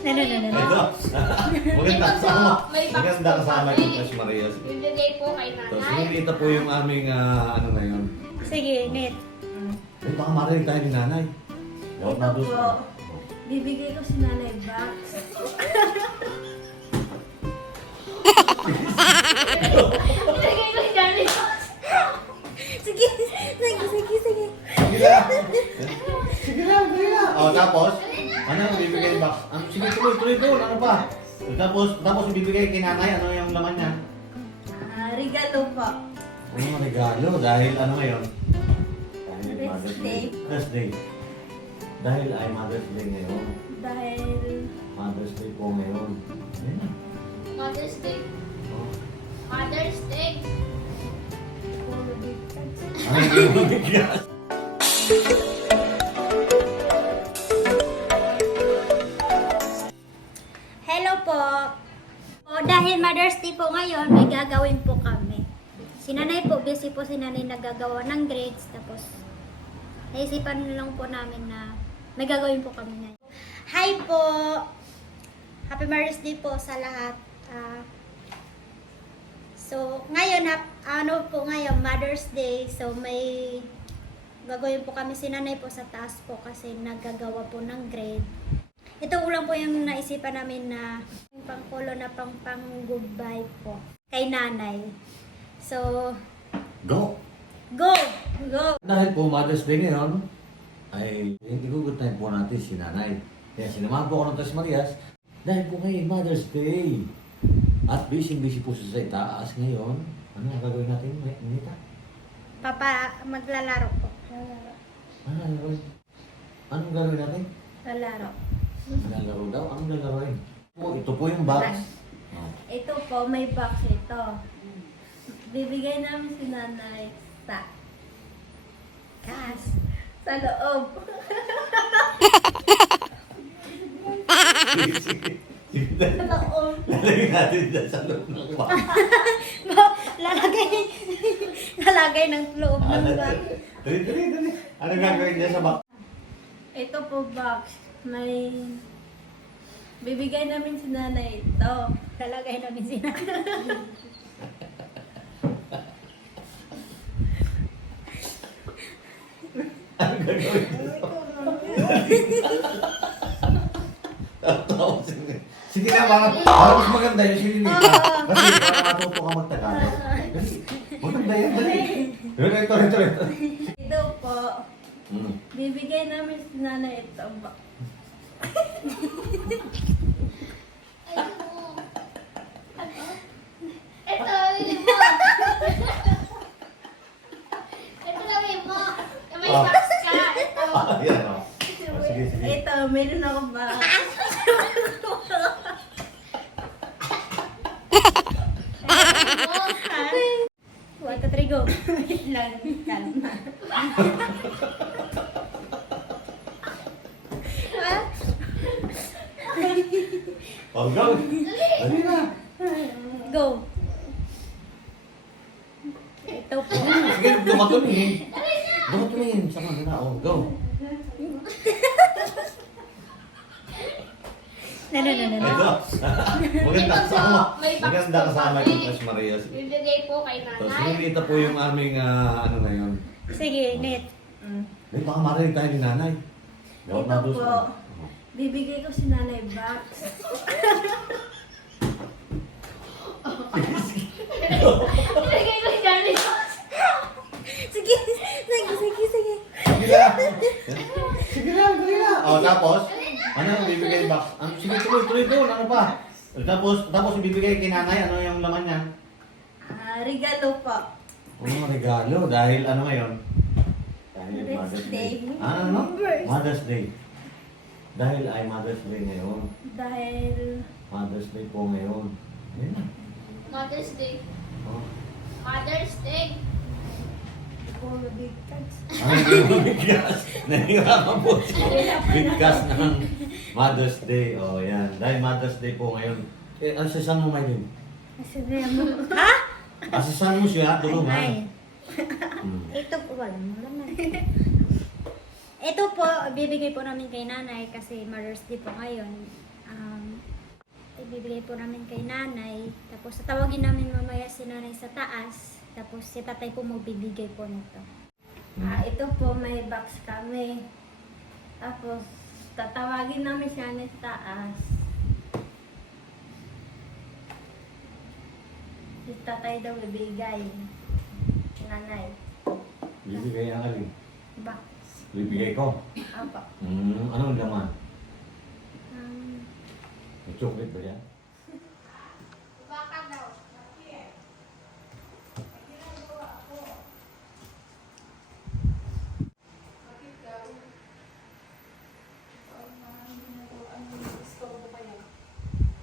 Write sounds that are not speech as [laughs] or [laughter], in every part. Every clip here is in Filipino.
No, no, no, no, no. Ito. [laughs] Maganda kasama. Maganda kasama ito, Mas Maria. Bibigay po kay Tapos nanay. ito po yung aming ah, ano ngayon. Sige, net. Eh, baka marinig tayo ni nanay. Huwag na doon. Bibigay ko si Nanay Box. Bibigay ko kay nanay. Sige, sige, sige, sige. Sige na. Sige na, sige na. O, tapos, ano yung bibigay box? Ano, sige, tuloy, tuloy doon. Ano pa? Tapos, tapos bibigay kay nanay, ano yung laman niya? Ah, regalo po. Ano yung regalo? Dahil ano ngayon? Dahil Mother's Mother's Day. Day. Mother's Day. Dahil ay Mother's Day ngayon. Dahil Mother's Day po ngayon. Ayun na. Mother's Day. Oh. Mother's Day. Ano yung bigas? Dahil Mother's Day po ngayon, may gagawin po kami. Si nanay po, busy po si nanay nagagawa ng grades. Tapos, naisipan lang po namin na may gagawin po kami ngayon. Hi po! Happy Mother's Day po sa lahat. Ah, so, ngayon, hap- ano po ngayon, Mother's Day. So, may gagawin po kami si nanay po sa taas po kasi naggagawa po ng grade. Ito ulang po yung naisipan namin na yung pangkulo na pang pang goodbye po kay nanay. So, Go! go! Go! Dahil po Mother's Day ngayon, ay igugut time po natin si nanay. Kaya sinamahan po ako ng Tres Marias dahil po ngayon Mother's Day. At busy-busy po siya sa itaas ngayon. Ano ang gagawin natin, Nita? Papa, maglalaro po. Lalaro. Ano ang gagawin? Anong gagawin natin? Lalaro. Lalaro daw? Anong gagawin? Po, ito po yung box. Oh. Ito po, may box ito. Bibigay namin si Nanay sa cash sa loob. [laughs] Sa loob. Lalagyan natin dyan sa loob ng box. [laughs] lalagay, lalagay ng loob ng bag. Dali, dali, dali. Ano gagawin niya sa box? Ito po box. May bibigay namin si Nanay ito. Lalagay namin si nanay. Gagawin? Tapos, Sige na, para, para mas maganda yung sininita. Kasi para matuto ka magtagalog. Kasi, maganda yan, dali. Ito, ito, ito, ito. Ito po, Hmm. bibigay namin si Nanay ito. May Ah. yan, oh. Oh, sige, sige. Ito, meron ako box. One, two, three, go. Wait lang, kalma. Oh, go. Dali na. Go. Ito po. Sige, dumatumingin. Dumatumingin sa kanila. Oh, go. No, no, no, no, no. Ito. Maganda kasama. Maganda kasama ito, Mas Maria. Bibigay po kay Tapos, nanay. ito po yung aming, ah, ano ngayon. Sige, net. Mm. May baka marinig tayo ni nanay. Na Ito doon po. Bibigay ko si Nanay box. Bibigay ko kay nanay. Sige, sige, sige, sige. Sige na. Sige na, sige na. O, tapos, ano yung bibigay box? Ano, sige, tuloy, tuloy doon. Ano pa? Tapos, tapos ibibigay kay nanay, ano yung laman niya? Ah, regalo po. Ano regalo? Dahil ano ngayon? Dahil Mother's Mother's Day. Day. Ah, ano? Mother's Day. Dahil ay Mother's Day ngayon. Dahil Mother's Day po ngayon. Ayun na. Mother's Day. Oh. Mother's Day. puro bigas. Ano yung bigkas? Nahihirapan po siya. Bigkas ng Mother's Day. O, oh, yan. Dahil Mother's Day po ngayon. Eh, asisan mo, Maylin? Sige mo. Ha? Asisan mo siya, tulungan. Ay. Hmm. Ito po, wala mo naman. Ito po, bibigay po namin kay nanay kasi Mother's Day po ngayon. um, ibibigay po namin kay nanay. Tapos tatawagin namin mamaya si nanay sa taas. Tapos si tatay po magbibigay po nito. Ah, ito po, may box kami. Tapos, tatawagin namin siya sa taas. Si tatay daw ibigay. Nanay. Bibigay ang alin. Box. Bibigay ko. Apa. Hmm, anong laman? Um, May chocolate ba yan? Baka daw.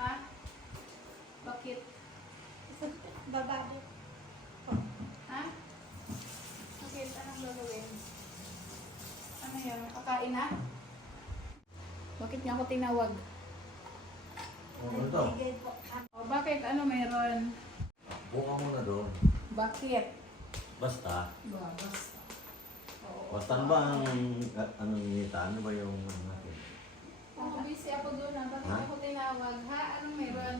Ha? Bakit? babae. Ha? Bakit? Anong gagawin? Ano Kakain na? Bakit niya ako tinawag? Ano to? Bigay po. O bakit? Ano meron? Buka muna doon. Bakit? Basta. Ba, basta. Oo. Basta ano ba ang at anong nita? Ano ba yung ano natin? Oh, busy ako doon ah. Bakit Ha? ako tinawag? Ha? Anong meron?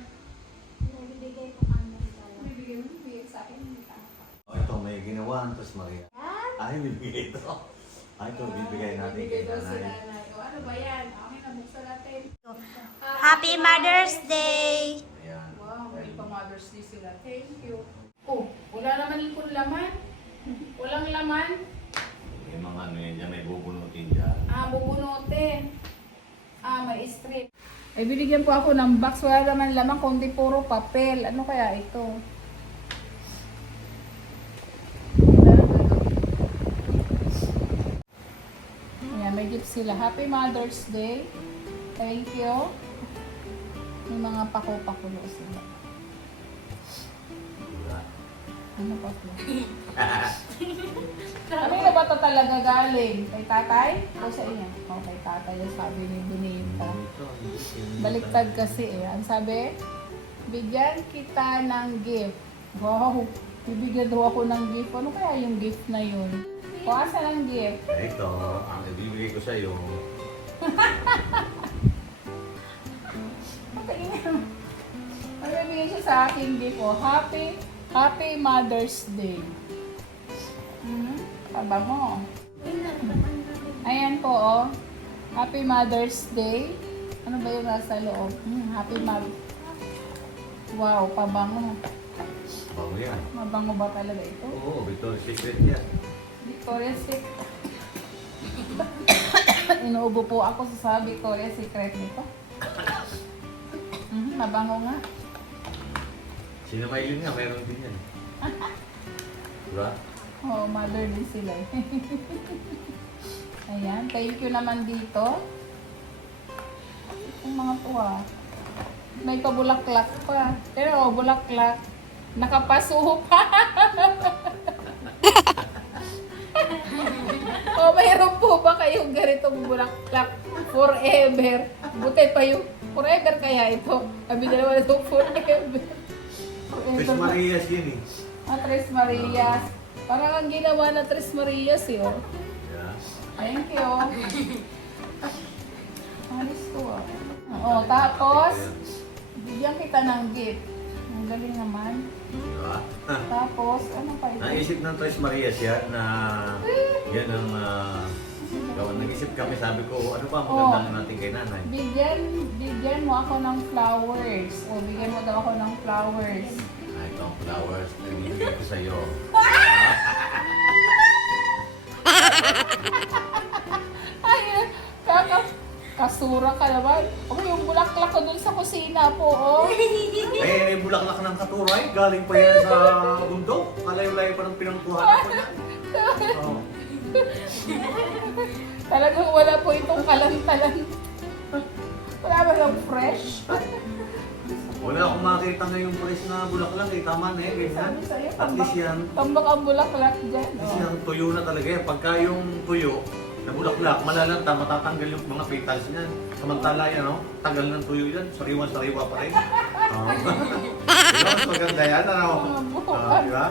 Ibibigay po kami tayo. Bibigyan mo, bibigyan sa akin. Hindi ka. Oh, ito, may ginawa ang Tos Maria. Ay, bibigay ito. Ay, ito, bibigay natin kay nanay. ano ba yan? Okay na, buksan natin. Happy Mother's Day! Ayan. Wow, may pa Mother's Day sila. Thank you. Oh, wala naman kung laman. Walang laman. May mga ano yan dyan, may bubunutin dyan. Ah, bubunutin. Ah, may strip. Ay, binigyan po ako ng box. Wala naman laman, kundi puro papel. Ano kaya ito? May gift sila. Happy Mother's Day. Thank you. May mga pako-pakulo sila. Ano pa po? [laughs] ano na ba ito talaga galing? Kay tatay? O sa inyo? O kay tatay yung sabi ni hindi- Baliktad kasi eh. Ang sabi, bigyan kita ng gift. Wow! Bibigyan daw ako ng gift. Ano kaya yung gift na yun? O asa ng gift? Ito, ang ibibigay ko sa iyo. [laughs] Ano bibigyan siya sa akin gift? O, happy, happy Mother's Day. Hmm? Taba mo. Ayan po, oh. Happy Mother's Day. Ano ba yung nasa loob? Hmm, happy Mother. Wow, pabango. Bago yan. Mabango ba talaga ito? Oo, Victoria's Secret yan. Victoria's [coughs] Secret. Inuubo po ako sa Victoria's Secret nito. Mhm, mabango nga. Sino may yun nga, mayroon din yan. [laughs] Diba? Oo, mother din sila eh. [laughs] Ayan, thank you naman dito. Yung mga to ah. May pabulaklak pa. Pero bulaklak, nakapaso pa. [laughs] mayroon po ba kayong ganitong bulaklak forever? Buti pa yung forever kaya ito. Sabi na naman ito forever. Forever. Marias yun eh. Ah, Tres Marias. Parang ang ginawa na Tres Marias eh, oh. Yeah. Thank you. Alis to ah. Oo, tapos, bigyan kita ng gift. Ang galing naman. Diba? Tapos, ano pa ito? Naisip ng Tres Marias yan na yan ang uh, gawan. Nag-isip kami, sabi ko, ano ba ang magandang natin kay nanay? Bigyan, bigyan mo ako ng flowers. O, bigyan mo daw ako ng flowers. Ah, ito ang flowers na ibibigay ko sa iyo. [laughs] Ay, kaka, kasura ka naman. O, yung bulaklak ko dun sa kusina po, oh. [laughs] Eh, may bulaklak ng katuray. Galing pa yan sa bundok. Kalayo-layo pa ng pinangkuhan ko yan. Oh. [laughs] Talagang wala po itong kalantalan. Wala ba lang fresh? Wala akong makita ngayong price na bulaklak eh. Tama na eh. Ganyan. Sabi sa'yo, At tambak, least yan, tambak ang bulaklak dyan. at least Oh. yan, tuyo na talaga yan. Pagka yung tuyo, na bulaklak, malalanta, matatanggal yung mga petals niyan. Samantala yan, no? Tagal ng tuyo yan. Sariwa-sariwa pa rin. Oh. di ba? Mas maganda yan, ano? Di ba?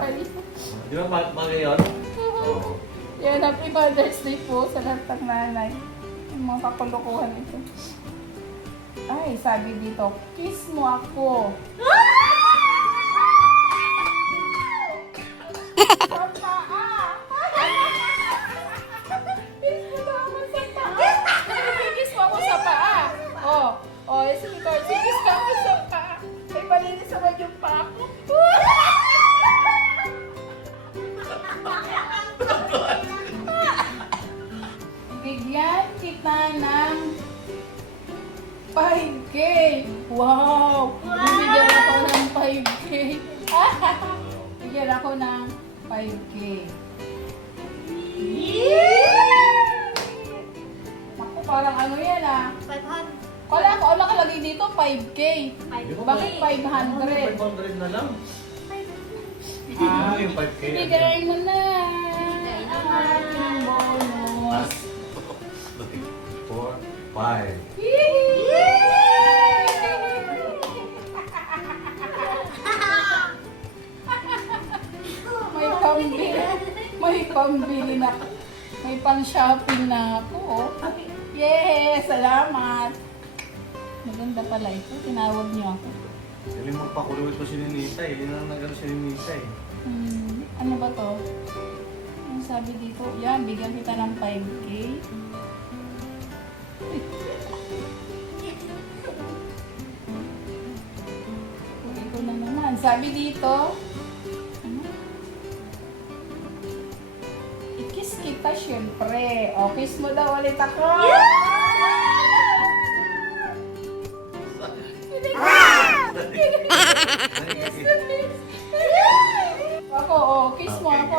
Di ba, mag bagay yun? Oo. Yan, happy Mother's Day po sa lahat ng nanay. Yung mga kakulukuhan ito. Ay, sabi dito, kiss mo ako. [laughs] Sa parang ano yan ah. 500. Wala ko, wala kalagay dito 5K. Bakit 500? 500 na lang. Ah, yung 5K. Bigay mo na. Bigay Ang aking bonus. 4, 5. May pambili. May pambili na. May pang shopping na ako. oh. Yes! Salamat! Maganda pala ito. Tinawag niyo ako. Hindi magpakulawit pa si Ninita eh. Hindi na nagano si Ninita eh. Hmm, ano ba to? Ang sabi dito, yan, bigyan kita ng 5K. Kunin ko na naman. Sabi dito, Kita syempre. O, kiss mo daw ulit ako. Ako, oh, kiss mo Okay. ako, oh. Kiss.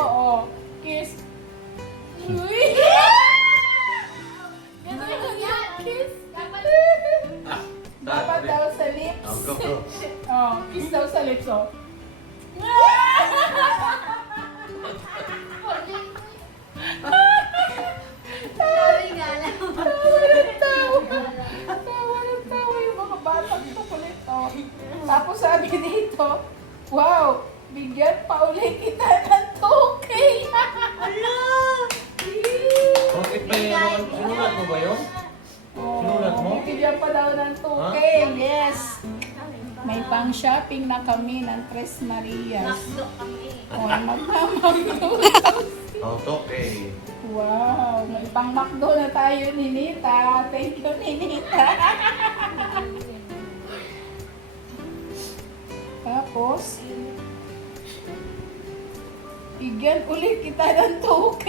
Ba yun? Sinulat mo? Oh, Bigyan pa daw ng 2K, yes. May pang shopping na kami ng Tres Marias. O, magmamagdo. Oh, okay. Wow, may pang McDo na tayo ni Nita. Thank you, Ninita. [laughs] Tapos, bigyan ulit kita ng 2K.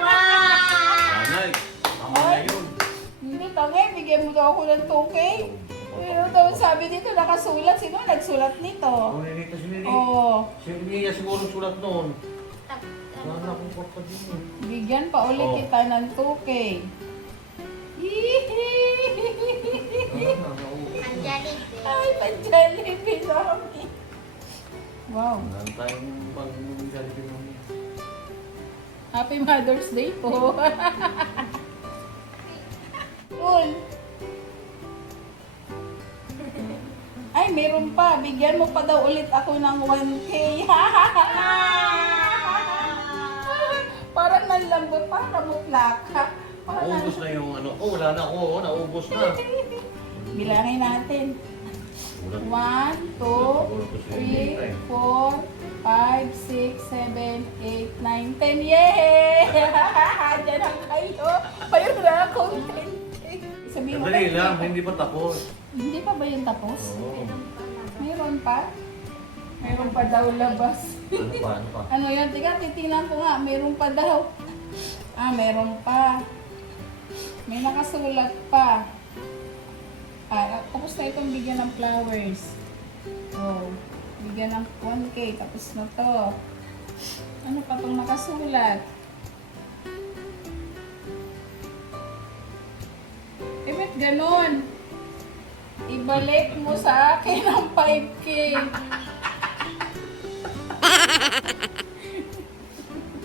Nanay, bigyan mo daw ako ng 2K. Pero daw sabi dito, nakasulat. Sino nagsulat nito? Oh, Ninita si Ninita. Oo. Si Ninita siguro sulat noon. Wala akong korpa din yun. Bigyan pa ulit Oh. kita ng 2K. Wala na, nauubos na. Ay, pa-Jollibee namin. Wow. Wala na tayong pag-Jollibee namin. Happy Mother's Day po. [laughs] Cool. Ay, meron pa. Bigyan mo pa daw ulit ako ng 1K. [laughs] Parang nanlambot, parang kamutla ka. Naubos na yung ano. Oh, wala na ako. Oh, naubos na. [laughs] Bilangin natin. Wala. 1, 2, 3, 4, 5, 6, 7, 8, 9, 10. Yay! [laughs] Diyan ang kayo. Payo na akong 10K. Sabihin mo Sandali na, lang, hindi pa tapos. Hindi pa ba yun tapos? Oo. Meron pa? Meron pa daw labas. Ano pa, ano pa? [laughs] ano yan? Tiga, titingnan ko nga. Meron pa daw. Ah, meron pa. May nakasulat pa. Ah, tapos na itong bigyan ng flowers. Oh, bigyan ng 1K. Tapos na to. Ano pa itong nakasulat? Ganon? Ibalik mo sa akin ang 5K.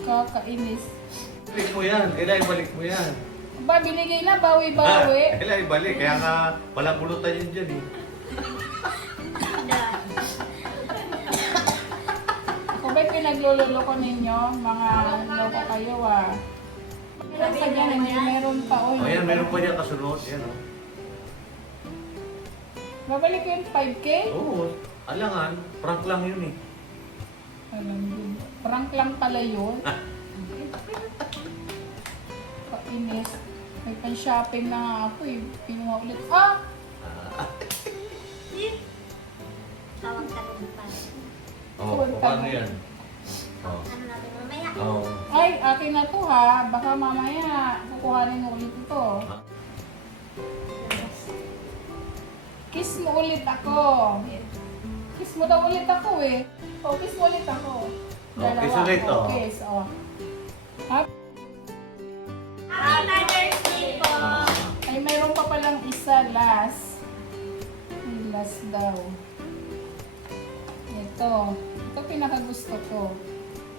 Kakainis. Balik mo yan. Kailangan ibalik mo yan. Ba, binigay na, bawi-bawi. Kailangan ibalik. Kaya nga, walang bulutan yun dyan eh. Kung ba'y pinaglulolo ko ninyo, mga loko kayo ah. Sa hindi meron pa. Oh, O yan, meron pa dyan kasunod. Yan o. Babalik ko yung 5K? Oo, alangan, prank lang yun eh. Alam yun. Prank lang pala yun. Kainis. May pan-shopping na nga ako eh. Pinuha ulit. Ah! Tawag tanong pa. Oo, oh, ka paano yan? Oo. Ano natin mamaya? Oo. Ay, akin na to ha. Baka mamaya kukuhanin mo ulit ito. Kiss mo ulit ako. Kiss mo daw ulit ako eh. Oh, kiss mo ulit ako. Oh, kiss ulit, oh. oh. Kiss, oh. Hap- Happy Mother's Day po! Ay, mayroon pa palang isa last. May last daw. Ito. Ito pinakagusto ko.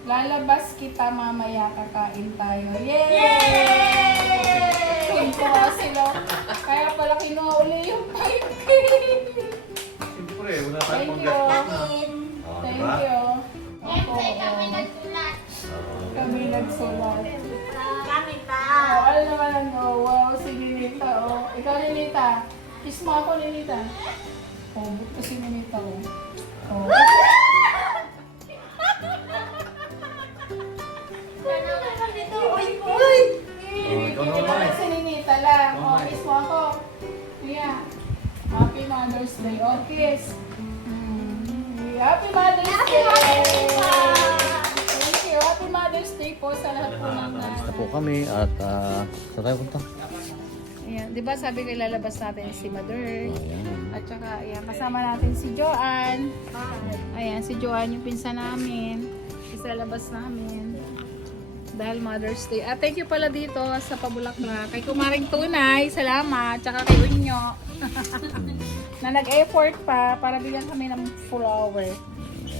Lalabas kita mamaya, kakain tayo. Yay! Yay! Kuha sila. Kaya pala kinuha uli yung 5K. Siyempre, wala Thank tayong you. na. Akin. Oo, Thank diba? you. Siyempre, Opo, kami nagsulat. Kami nagsulat. Kami pa. Oh, ano naman ang oh, wow, si Ninita, oh. Ikaw, Ninita. Kiss mo ako, Ninita. Oh, ba't ko si Ninita, oh. Oh. Mother's Day. Kiss. Hmm. Happy Mother's Happy Day! Mother's Day po! Thank you. Happy Mother's Day po sa lahat po ng Basta po kami at uh, saan tayo punta? Ayan, di ba sabi ko ilalabas natin si Mother? Ayan. At saka, ayan, kasama natin si Joanne. Ayan, si Joanne yung pinsan namin. Isalabas namin. Dahil Mother's Day. At thank you pala dito sa Pabulaklak. Kay Kumaring Tunay, salamat. Tsaka kay Unyo. [laughs] na nag-effort pa para bigyan kami ng flower.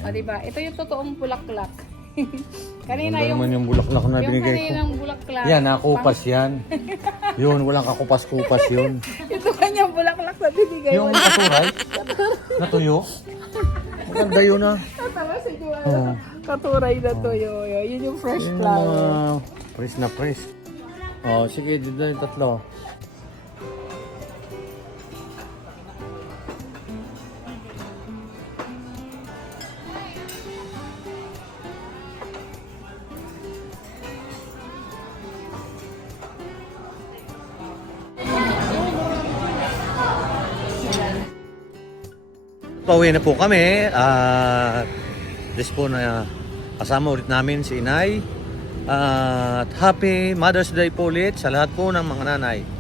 O, diba? Ito yung totoong bulaklak. [laughs] Kanina yung, naman yung bulaklak na yung binigay ko. kaninang bulaklak. Yan, nakupas yan. [laughs] yun, walang kakupas-kupas yun. Ito kanyang bulaklak na binigay Yung katuray, natuyo. Maganda yun ah. Tama si Joanne. Oo. Katuray na to yun. Yun yung fresh Yung flower. mga press na press. Oh, sige, dito na yung tatlo. Pauwi na po kami at this po na kasama ulit namin si Inay. At happy Mother's Day po ulit sa lahat po ng mga nanay.